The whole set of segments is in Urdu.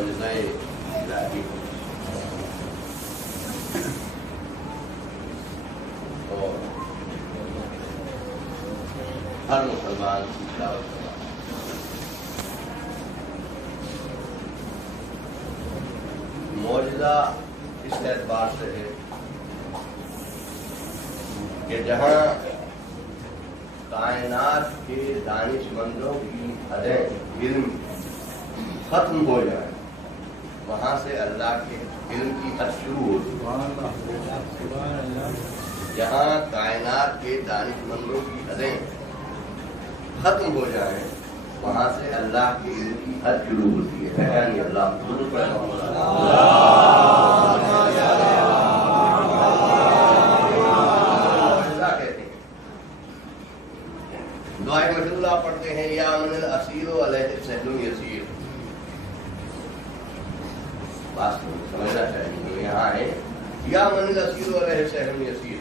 معجزہ الہی اور ہر مسلمان کی تلاوت کرنا. معجزہ اس اعتبار سے ہے کہ جہاں کائنات کے دانش مندوں کی حدیں علم ختم ہو جائیں وہاں سے اللہ کے علم کی حد شروع ہوتی ہے. جہاں کائنات کے دانش مندوں کی حدیں ختم ہو جائیں وہاں سے اللہ کے علم کی حد شروع ہوتی ہے. یعنی اللہ دعائے مشہور آپ پڑھتے ہیں یا من الاسیر علیہ سہل یسیر. بات سمجھنا چاہیے یہاں ہے یا من الاسیر علیہ سہل یسیر.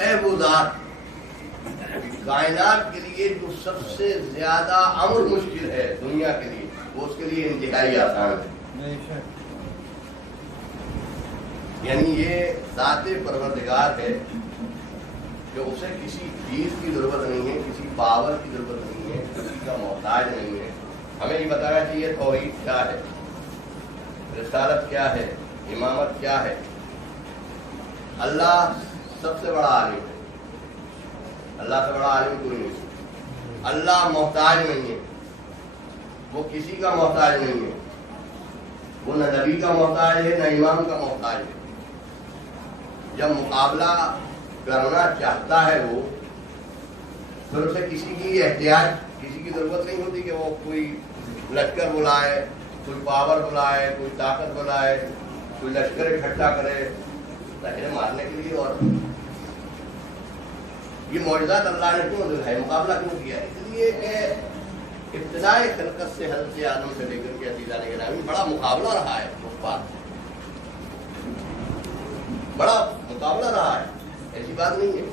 اے وہ ذات کائنات کے لیے جو سب سے زیادہ امر مشکل ہے دنیا کے لیے وہ اس کے لیے انتہائی آسان ہے. یعنی یہ ذات پروردگار ہے کہ اسے کسی چیز کی ضرورت نہیں ہے, کسی پاور کی ضرورت نہیں ہے, کسی کا محتاج نہیں ہے. ہمیں یہ بتانا چاہیے توحید کیا ہے, رسالت کیا ہے, امامت کیا ہے. اللہ سب سے بڑا عالم ہے, اللہ سے بڑا عالم کوئی نہیں. اللہ محتاج نہیں ہے, وہ کسی کا محتاج نہیں ہے. وہ نہ نبی کا محتاج ہے نہ امام کا محتاج ہے. جب مقابلہ کرنا چاہتا ہے وہ پھر اسے کسی کی احتیاج کسی کی ضرورت نہیں ہوتی کہ وہ کوئی لشکر بلائے, کوئی پاور بلائے, کوئی طاقت بلائے, کوئی لشکر اکٹھا کرے لہریں مارنے کے لیے. اور یہ معجزات اللہ نے کیوں دکھائے, مقابلہ کیوں کیا؟ اس لیے کہ ابتدائی خلقت سے حضرت آدم سے لے کر کے عزیزان گرامی بڑا مقابلہ رہا ہے. بڑا مقابلہ رہا ہے, ایسی بات نہیں ہے.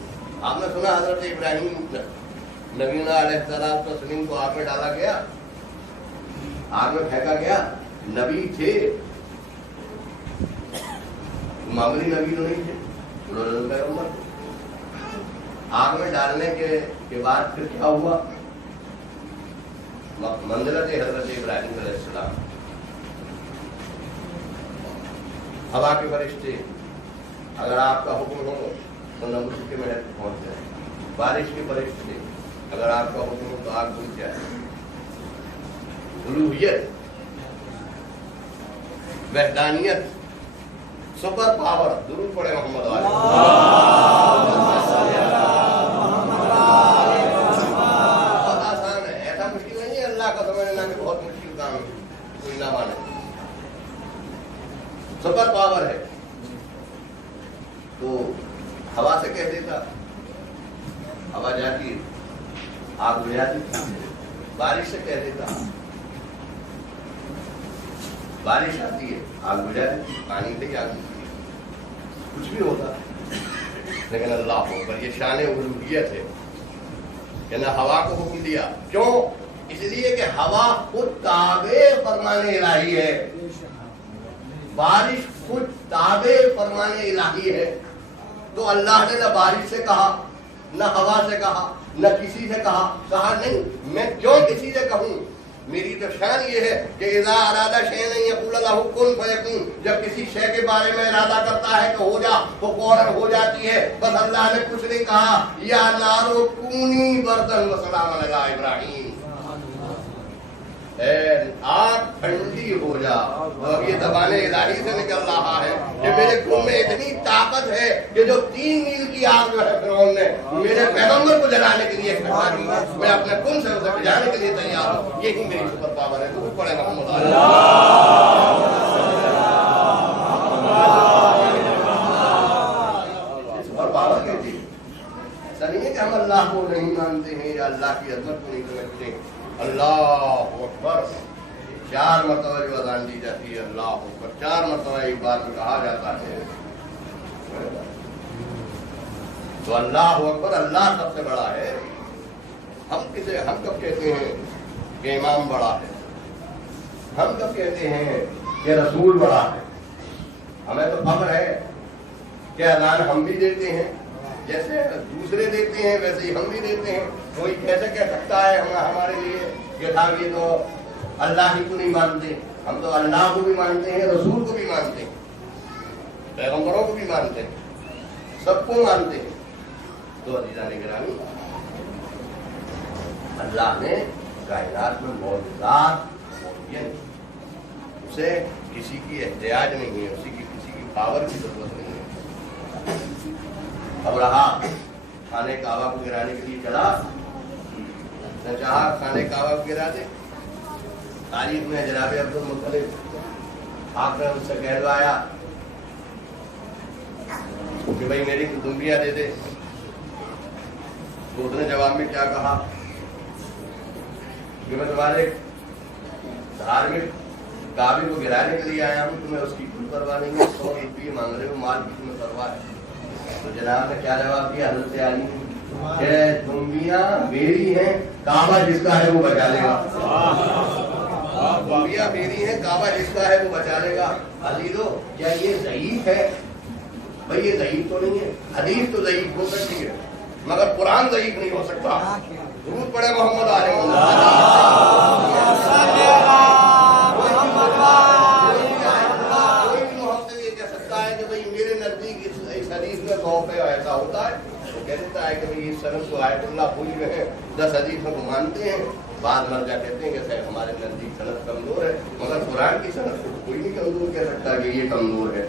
آپ نے سنا حضرت ابراہیم نبینا علیہ السلام کو آگ میں ڈالا گیا, آگ میں پھینکا گیا. نبی تھے, معمولی نبی تو نہیں تھے, پیغمبر. آگ میں ڈالنے کے بعد پھر کیا ہوا؟ منزلت حضرت ابراہیم علیہ السلام, ہوا کے فرشتے اگر آپ کا حکم ہو تو نمرود کے محل پہنچ جائے. بارش کے فرشتے اگر آپ کا حکم ہو تو آگ بجھ جائے. الوہیت, وحدانیت, سپر پاور. درود پڑھے محمد علیہ. بہت آسان ہے, ایسا مشکل نہیں ہے اللہ کا سمجھنا کہ بہت مشکل کام ہے, کوئی نہ مانے. سپر پاور ہے. تو ہوا سے کہہ دیتا, ہوا جاتی آگ بجھ جاتی. بارش سے کہہ دیتا, بارش آتی ہے آگ بجھ جاتی. پانی سے آگ بجھتی, کچھ بھی ہوتا. لیکن اللہ اکبر, یہ شان الوہیت ہے کہ نہ ہوا کو حکم دیا. کیوں؟ اس لیے کہ ہوا خود تابع فرمان الہی ہے, بارش خود تابع فرمان الہی ہے. تو اللہ نے نہ بارش سے کہا, نہ ہوا سے کہا, نہ کسی سے کہا نہیں میں کیوں کسی سے کہوں. میری تو شان یہ ہے کہ اذا ارادہ شیئا ان یقول له کن فیکون, جب کسی شے کے بارے میں ارادہ کرتا ہے کہ ہو جا تو فوراً ہو جاتی ہے. بس اللہ نے کچھ نہیں کہا یا نار کونی بردن وسلام علی ابراہیم, آگ ٹھنڈی ہو جا. اور یہ زبان الہی سے نکل رہا ہے کہ میرے خون میں اتنی طاقت ہے کہ جو 3 میل کی آگ جو ہے فرعون نے میرے پیغمبر کو جلانے کے لیے اکٹھا کی, میں اپنے خون سے اسے بجانے کے لیے تیار ہوں. یہی میری سپر پاور ہے. تو پڑھے محمد علیہ. سپر پاور کہتی ہے. ایسا نہیں ہے کہ ہم اللہ کو نہیں مانتے ہیں یا اللہ کی عظمت کو نہیں سمجھتے. اللہ اکبر 4 مرتبہ جو اذان دی جاتی ہے, اللہ اکبر 4 مرتبہ ایک بار میں کہا جاتا ہے. تو اللہ اکبر, اللہ سب سے بڑا ہے. ہم کب کہتے ہیں کہ امام بڑا ہے؟ ہم کب کہتے ہیں کہ رسول بڑا ہے. ہمیں تو فخر ہے کہ اذان ہم بھی دیتے ہیں، جیسے دوسرے دیتے ہیں ویسے ہی ہم بھی دیتے ہیں. کوئی کیسے کہہ سکتا ہے ہمارے لیے کہ صاحب یہ تو اللہ ہی کو نہیں مانتے؟ ہم تو اللہ کو بھی مانتے ہیں، رسول کو بھی مانتے ہیں، پیغمبروں کو بھی مانتے ہیں، سب کو مانتے ہیں. تو عزیزان گرامی، اللہ نے کائنات میں معجزات معین، اسے کسی کی احتیاج نہیں ہے، اسی کی کسی کی پاور کی ضرورت نہیں ہے. اب رہا خانہ کعبہ کو گرانے کے لیے چلا، نہ چاہا خانہ کعبہ کو گرا دے. تاریخ میں جناب عبد المطلب آپ نے ان سے کہلوایا کہ بھائی میری کتمبیاں دے دے. تو اس نے جواب میں کیا کہا کہ میں تمہارے دھارمک کعبے کو گرانے کے لیے آیا ہوں، تمہیں اس کی کوئی پرواہ نہیں ہے، 100 روپیے مانگ رہے ہو، مال کی تمہیں پرواہ ہے. تو جناب نے کیا جواب دیا حضرت علی کہ تمبیاں میری ہیں، کعبہ جس کا ہے وہ بچا لے گا. تمبیاں میری ہیں، کعبہ جس کا ہے وہ بچا لے گا. عزیزو، کیا یہ ضعیف ہے؟ بھائی یہ ضعیف تو نہیں ہے. حدیث تو ضعیف ہو سکتی ہے مگر قرآن ضعیف نہیں ہو سکتا. درود پڑھے محمد علیہ ایسا ہوتا ہے تو کہہ دیتا ہے کہ اس سنت کو آیت اللہ پوری میں ہے، 10 حدیثوں کو مانتے ہیں. بعد مرجع کہتے ہیں کہ صحیح ہمارے نزدیک سنت کمزور ہے، مگر قرآن کی سنت کو کوئی نہیں کمزور کہہ سکتا کہ یہ کمزور ہے،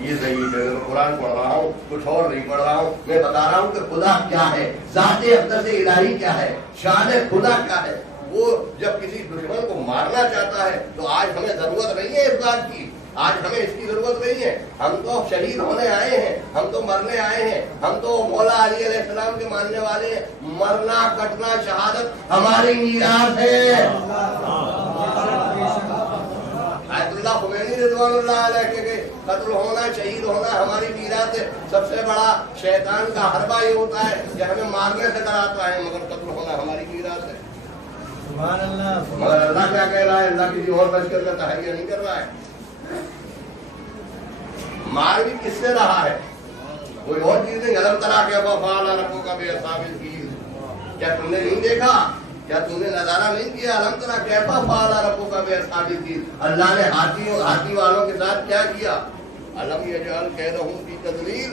یہ ضعیف ہے. میں قرآن پڑھ رہا ہوں، کچھ اور نہیں پڑھ رہا ہوں، میں بتا رہا ہوں کہ خدا کیا ہے، ذات اقدس الہی کیا ہے، شان خدا کیا ہے. وہ جب کسی دشمن کو مارنا چاہتا ہے تو آج ہمیں ضرورت نہیں ہے اس بات کی، آج ہمیں اس کی ضرورت نہیں ہے. ہم تو شہید ہونے آئے ہیں، ہم تو مرنے آئے ہیں، ہم تو مولا علی علیہ السلام کے ماننے والے ہیں. مرنا کٹنا شہادت ہماری میراث ہے. آیت اللہ خمینی رضوان اللہ علیہ کے قتل ہونا، شہید ہونا ہماری میراث ہے. سب سے بڑا شیطان کا حربہ یہ ہوتا ہے کہ ہمیں مارنے سے ڈراتا ہے، مگر قتل ہونا ہماری میراث ہے. سبحان اللہ. مگر اللہ کیا کہہ رہا ہے؟ اللہ کسی اور بچ کر کا تحریہ نہیں کر رہا ہے. مار بھی کس سے رہا ہے؟ کوئی اور چیز نہیں. غلط طرح کیا فعال ربوں کا بے ثابت کی. کیا تم نے نہیں دیکھا؟ کیا تم نے نظارہ نہیں کیا؟ الم طرح کیسا فعال ربوں کا بے ثابت کی. اللہ نے ہاتھی والوں کے ساتھ کیا کیا؟ الم یجعل کیدہم فی تضلیل.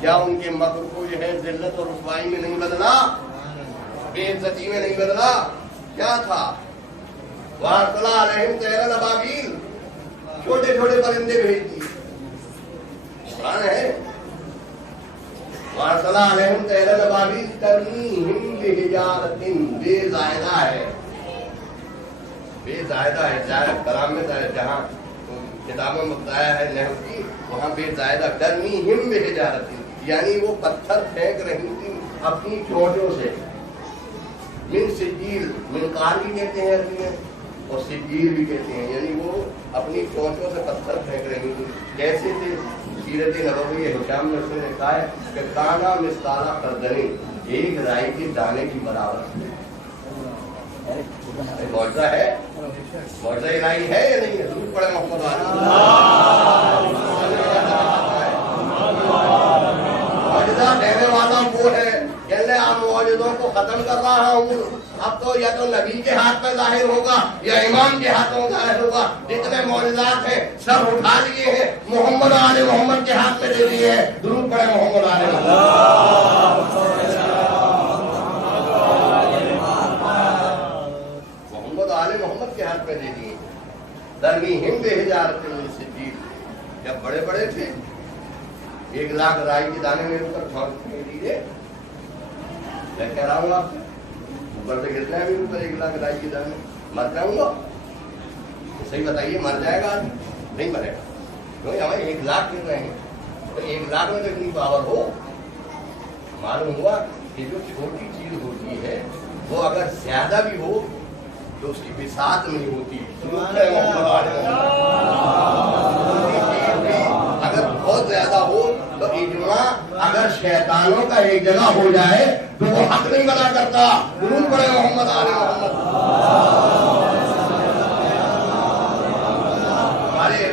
کیا ان کے مکر کو جو ہے ذلت اور رسوائی میں نہیں بدلا، بے عزتی میں نہیں بدلا؟ کیا تھا؟ وارسل علیہم طیرا ابابیل، چھوٹے چھوٹے پرندے بھیج دیے. قرآن ہے. وارسل علیہم طیرا ابابیل ترمیہم بحجارۃ، بے زائدہ ہے، بے زائدہ ہے. کلام میں جہاں کتابوں میں بتایا ہے نحو کی، وہاں بے زائدہ. ترمیہم بحجارۃ یعنی وہ پتھر پھینک رہی تھی اپنی چونچوں سے. من سجیل، منقار بھی کہتے ہیں عربی میں اور سجیل بھی کہتے ہیں، یعنی وہ اپنی چونچوں سے پتھر پھینک رہی تھی. کیسے تھے؟ سیرت نبوی ہشام نے اس نے لکھا ہے کہ کانا مثقال خردل، ایک رائی کے دانے کی برابر. معجزہ ہے، معجزہ الہی ہے یا نہیں ہے؟ ضرور پڑھے محمد معجزہ دینے والا وہ ہے کہ آپ معجزوں کو ختم کر رہا ہوں. اب تو یا تو نبی کے ہاتھ میں ظاہر ہوگا یا امام کے ہاتھوں میں ظاہر ہوگا. جتنے معجزات ہیں سب اٹھا لیے ہیں، محمد آل محمد کے ہاتھ میں دے دیے ہیں. درود پڑھے محمد آل محمد آل محمد کے ہاتھ میں دے دیے. ترمیہم بحجارۃ من سجیل، جب بڑے بڑے تھے 1 لاکھ رائی کے دانے میں اوپر پھینک دیجیے. میں کہہ رہا ہوں آپ سے، اوپر سے گرنا ہے بھی اوپر 1 لاکھ رائی کے دانے، مر جاؤں گا؟ صحیح بتائیے، مر جائے گا؟ نہیں مرے گا. کیونکہ ہمیں 1 لاکھ گر رہے ہیں تو 1 لاکھ میں تو اتنی پاور ہو. معلوم ہوا کہ جو چھوٹی چیز ہوتی ہے وہ اگر زیادہ بھی ہو تو اس کی بساط نہیں ہوتی. اگر بہت زیادہ ہو تو اجماع اگر شیطانوں کا ایک جگہ ہو جائے تو وہ حق نہیں بنا کرتا. درود پڑھے محمد آل محمد. ہمارے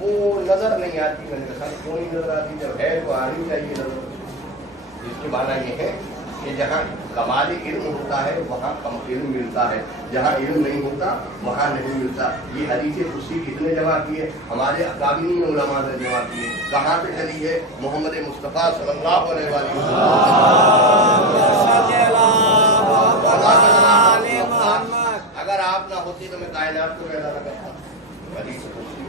وہ نظر نہیں آتی. میں نے کہا کیوں نہیں نظر آتی؟ جب ہے تو آنی چاہیے نظر. اس کے معنی یہ ہے کہ جہاں کمال علم ہوتا ہے وہاں کم علم ملتا ہے، جہاں علم نہیں ہوتا وہاں نہیں ملتا. یہ حدیث قدسی کس نے جمع کی ہے؟ ہمارے اکابرین علماء نے جمع کی ہے. کہاں سے چلی ہے؟ محمد مصطفیٰ صلی اللہ علیہ وسلم. اگر آپ نہ ہوتی تو میں کائنات کو پیدا نہ کرتا. حدیث قدسی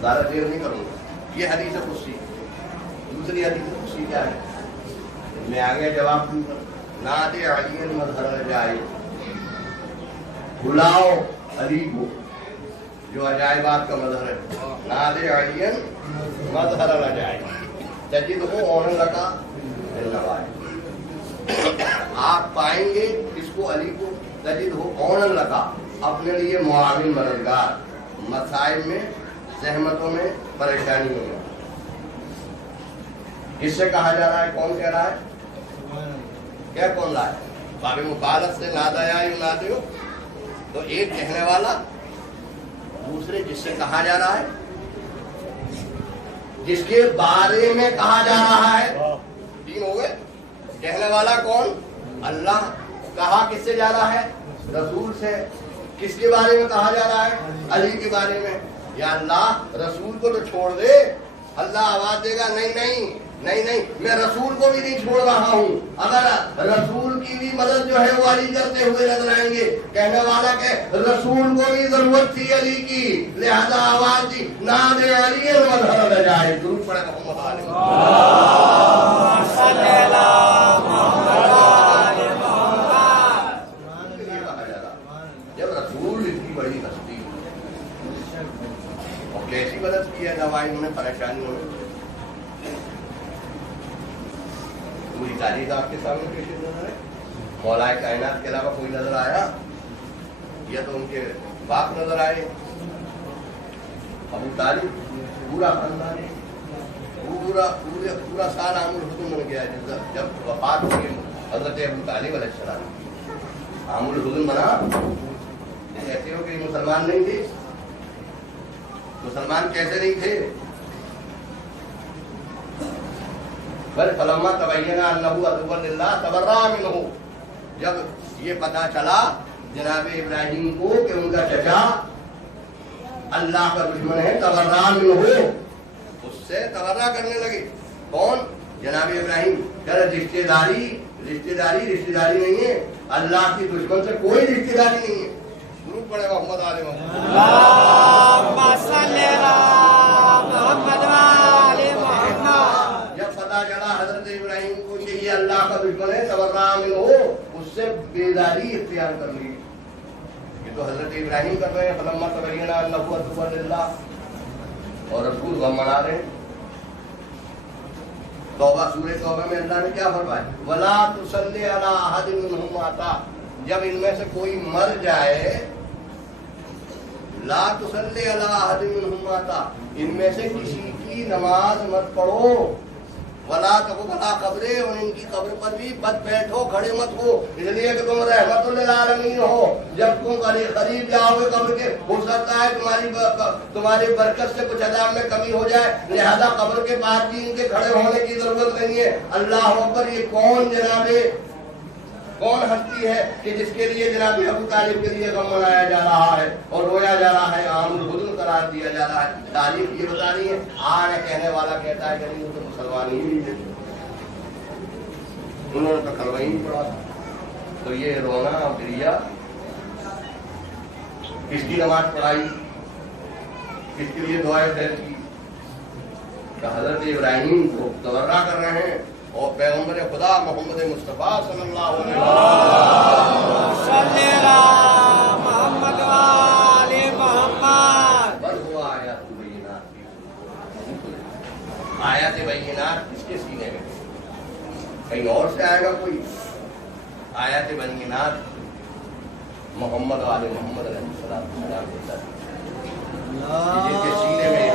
زیادہ دیر نہیں کروں گا. یہ حدیث قدسی. دوسری حدیث قدسی کیا ہے؟ میں آگے جواب دوں گا. ناد علی مظہر جائے، بلاؤ علی کو جو عجائبات کا مظہر ہے. ناد علی مظہر جائے تجد ہو اون لگا. آپ پائیں گے اس کو علی کو تجد ہو اون لگا، اپنے لیے معاون مددگار، مسائل میں، زحمتوں میں، پریشانیوں میں. اس سے کہا جا رہا ہے، کون کہہ رہا ہے؟ کیا کون رہا ہے؟ باب مبالغ سے نادا یا نادیو. تو ایک کہنے والا، دوسرے جس سے کہا جا رہا ہے، جس کے بارے میں کہا جا رہا ہے. تین ہو گئے. کہنے والا کون؟ اللہ. کہا کس سے جا رہا ہے؟ رسول سے. کس کے بارے میں کہا جا رہا ہے؟ علی کے بارے میں. یا اللہ رسول کو تو چھوڑ دے. اللہ آواز دے گا نہیں نہیں نہیں نہیں، میں رسول کو بھی نہیں چھوڑ رہا ہوں. اگر رسول کی بھی مدد جو ہے وہ علی کرتے ہوئے نظر آئیں گے. کہنے والا کہ رسول کو بھی ضرورت تھی علی کی، لہذا آواز دی ناد علی مظہر جائے. درود پڑھے محمد علی. جب رسول اتنی بڑی ہستی اور کیسی مدد کی ہے نوائن میں، پریشانیوں میں، پوری تاریخ آپ کے سامنے پیش نظر ہے. مولا کائنات کے علاوہ کوئی نظر آیا؟ یا تو ان کے باپ نظر آئے، ابو طالب، پورا خاندان، پورا سال عام الحزن بن گیا. جب وفات ہوئی حضرت ابو طالب علیہ السلام، عام الحزن بنا. کہتے ہو کہ مسلمان نہیں تھے. مسلمان کیسے نہیں تھے؟ بل فلما تبین انہ عدو للہ تبرأ منہ. جب یہ پتا چلا جناب ابراہیم کو کہ ان کا چچا اللہ کا دشمن ہے، تبرأ منہ، اس سے تبرہ کرنے لگے. کون؟ جناب ابراہیم. رشتہ داری نہیں ہے. اللہ کی دشمن سے کوئی رشتہ داری نہیں ہے. درود پڑھے محمد علی محمد. جب پتا چلا حضرت ابراہیم کو کہ یہ اللہ کا دشمن ہے، تبرأ منہ، اس سے بیداری اختیار کر لی. یہ تو حضرت ابراہیم کر رہے ہیں، فلما تبین انہ عدو للہ، اور رسول غم منا رہے ہیں. توبہ، سورہ توبہ میں اللہ نے کیا فرمایا؟ وَلَا تُصَلِّ عَلَىٰ أَحَدٍ مِّنْهُمْ مَاتَ. جب ان میں سے کوئی مر جائے، لا تُصَلِّ عَلَىٰ أَحَدٍ مِّنْهُمْ مَاتَ، ان میں سے کسی کی نماز مت پڑھو. وَلَا تَقُمْ عَلَىٰ قَبْرِهِ، اور ان کی قبر پر بھی مت بیٹھو، کھڑے مت ہو، اس لیے کہ تم رحمت للعالمین ہو. جب تم قریب جاؤ گے قبر کے، ہو سکتا ہے تمہاری برکت سے کچھ عذاب میں کمی ہو جائے، لہذا قبر کے پاس بھی ان کے کھڑے ہونے کی ضرورت نہیں ہے. اللہ اکبر. یہ کون ہستی ہے کہ جس کے لیے جناب ابو طالب کے لیے غم منایا جا رہا ہے اور رویا جا رہا ہے، عام الحزن قرار دیا جا رہا ہے. تاریخ یہ بتا رہی ہے. آج کہنے والا کہتا ہے کہ نہیں، وہ تو مسلمان ہی نہیں تھے، انہوں نے تو کلمہ ہی نہیں پڑھا. تو یہ رونا اور گریا کس کی نماز پڑھائی، کس کے لیے دعائیں خیر کی؟ کہ حضرت ابراہیم کو تبرہ کر رہے ہیں اور پیغمبر خدا محمد مصطفیٰ صلی اللہ علیہ وسلم. بل ہوا آیات بینات، آیات بینات اس کے سینے میں. کہیں اور سے آئے گا کوئی؟ آیات بینات محمد والے محمد علیہ السلام جن کے سینے میں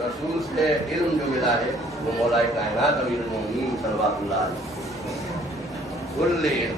رسول سے علم جو ملا ہے وہ مولا کائنات امیر المومنین صلوات اللہ علیہ کل علم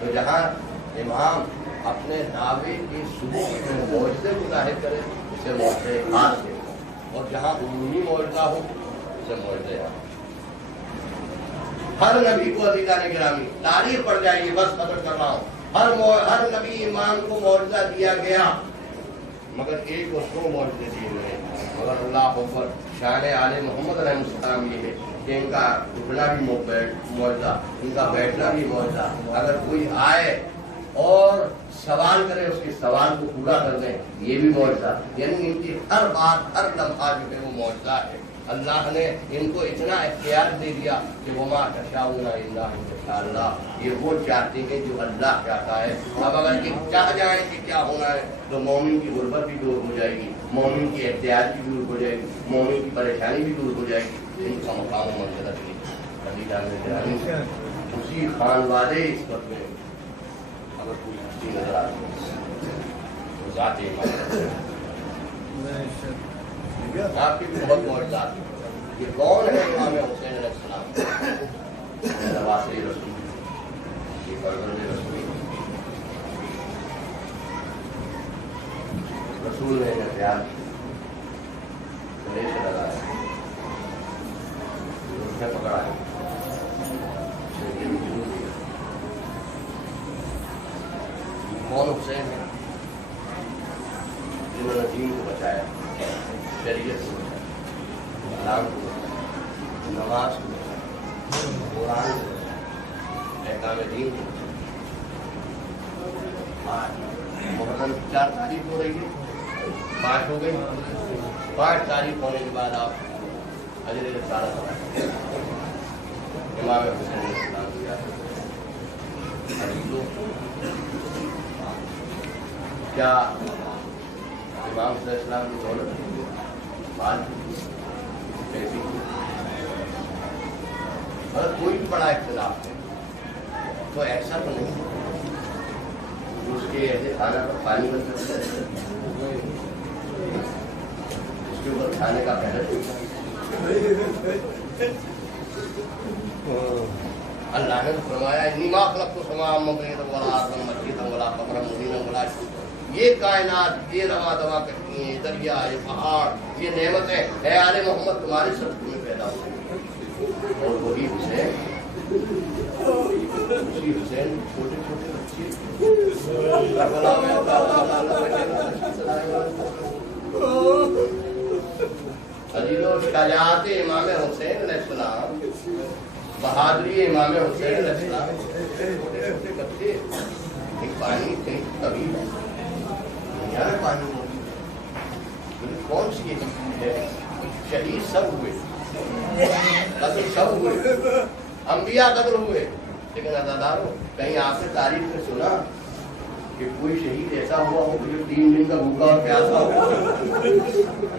تو جہاں امام اپنے دعوے کے ثبوت میں معجزے کو ظاہر کرے اسے معجزے خاص ہے، اور جہاں عمومی معجزہ ہو اسے معجزے خاص۔ ہر نبی کو عزیزان گرامی تاریخ پڑھ جائیے، بس ختم کر رہا ہوں، ہر نبی امام کو معجزہ دیا گیا، مگر ایک اس کو معجزے دیے گئے، مگر اللہ اکبر شان آل محمد علیہ السلام یہ ہے کہ ان کا اٹھنا بھی معجزہ، ان کا بیٹھنا بھی معجزہ، اگر کوئی آئے اور سوال کرے اس کے سوال کو پورا کر دیں یہ بھی معجزہ، یعنی ان کی ہر بات ہر لمحہ جو ہے وہ معجزہ ہے۔ اللہ نے ان کو اتنا اختیار دے دیا کہ وما تشاءون الا ان یشاء اللہ، یہ وہ چاہتے ہیں جو اللہ چاہتا ہے۔ اب اگر یہ چاہ جائیں کہ کیا ہونا ہے تو مومن کی غربت بھی دور ہو جائے گی، مومن کی احتیاط بھی دور ہو جائے گی، مومن کی پریشانی بھی دور ہو جائے گی، ان کا مقام و منزلت بھی کبھی جانے اسی خان والے اس وقت میں اگر کوئی ہستی نظر آتی ہے تو ذات امام آپ کی بھی بہت معجزات ہیں۔ یہ کون ہے امام حسین علیہ السلام؟ نواسے رسول، یہ پرورد رسول، رسول نے پیار گلے سے لگایا، اس نے پکڑا ہے، کون حسین ہے جنہوں نے دین کو بچایا، شریعت کو بچایا، اسلام کو بچایا، نماز کو بچایا، قرآن کو بچایا، احکام دین کو بچایا۔ محرم 4 تاریخ ہو رہی ہے، 5 ہو گئی، 5 تاریخ ہونے کے بعد آپ اجر رسالت کرائیں، امام حسین علیہ السلام کی یاد کیا امام صلی اللہ علیہ وسلم کی دولت مال پیسے، اگر کوئی بھی بڑا اختلاف ہے تو ایسا تو نہیں اس کے ایسے کھانا پر پانی بن سکتا ہے، اس کے اوپر کھانے کا پہلے اللہ نے فرمایا انی ما خلقت السماء والارض ولا ارضا مسجدا ولا قبرا مبینا ولا، یہ کائنات، یہ رواں دواں کشتی ہیں، دریا، یہ پہاڑ، یہ نعمتیں اے آل محمد تمہارے صدقے میں پیدا ہوئی، اور وہی حسین، اسی حسین چھوٹے چھوٹے بچے کربلا میں عزیزو شجاعت امام حسین علیہ السلام، بہادری امام حسین علیہ السلام، چھوٹے چھوٹے بچے، ایک پانی کہیں کبھی دنیا میں پانی ہوگی، کون سی یہ چیز ہے؟ شہید سب ہوئے، قتل سب ہوئے، انبیاء قتل ہوئے، لیکن عزادارو کہیں آپ نے تاریخ میں سنا کہ کوئی شہید ایسا ہوا ہو جو 3 دن کا بھوکا اور پیاسا ہو؟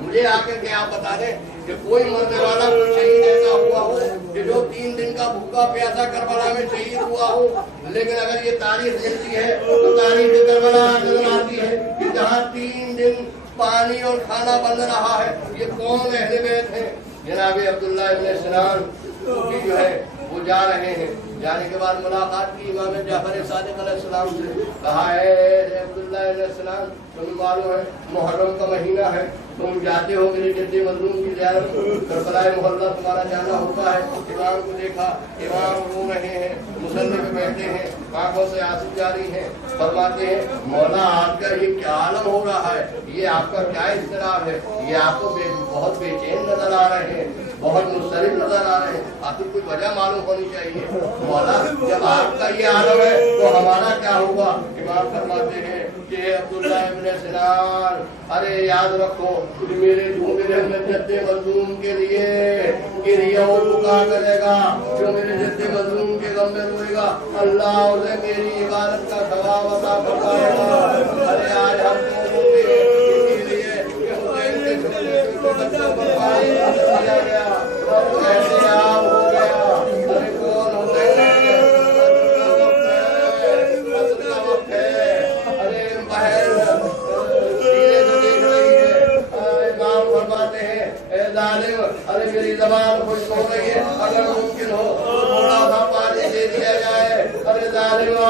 مجھے آ کر کے آپ بتا دیں کہ کوئی مرنے والا کوئی شہید ایسا ہوا ہو کہ جو 3 دن کا بھوکا پیاسا کربلا میں شہید ہوا ہو؟ لیکن اگر یہ تاریخ ملتی ہے تو تاریخ کربلا نظر آتی ہے کہ جہاں 3 دن پانی اور کھانا بن رہا ہے، یہ کون اہل بیت ہیں؟ جناب عبداللہ ابن سنان جو ہے وہ جا رہے ہیں، جانے کے بعد ملاقات کی امام جعفر صادق علیہ السلام سے، کہا ہے عبداللہ علیہ السلام تمہیں معلوم ہے محرم کا مہینہ ہے، تم جاتے ہو میرے جد مظلوم کی زیارت، کربلا محلہ تمہارا جانا ہوتا ہے۔ امام کو دیکھا، امام رو رہے ہیں، مصلی پہ بیٹھے ہیں، آنکھوں سے آنسو جاری ہیں، فرماتے ہیں مولا آپ کا یہ کیا عالم ہو رہا ہے، یہ آپ کا کیا اضطراب ہے، یہ آپ کو بہت بے چین نظر آ رہے ہیں، بہت مضطرب نظر آ رہے ہیں، آخر کوئی وجہ معلوم ہونی چاہیے۔ مولا جب آپ کا یہ عالم ہے تو ہمارا کیا ہوگا؟ امام فرماتے ہیں کہ عبداللہ ابن سنان ارے یاد رکھو میرے جد مظلوم کے لیے وہ پکار کرے گا، جو میرے جد مظلوم کے غم میں روئے گا اللہ اسے میری عبادت کا ثواب عطا فرمائے گا۔ ارے آج ہم لوگوں کے لیے کہ حسین کے چھوٹے چھوٹے بچوں پر پانی دیا گیا اور ایسے آپ ہو گیا۔ ارے کون حسین ہے؟ عصر کا وقت ہے، ارے بہن سینے سے دیکھ رہی ہے، امام فرماتے ہیں اے ظالم ارے میری زبان خشک ہو رہی ہے، اگر ممکن ہو تو تھوڑا سا پانی دے دیا جائے۔ ارے ظالم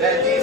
35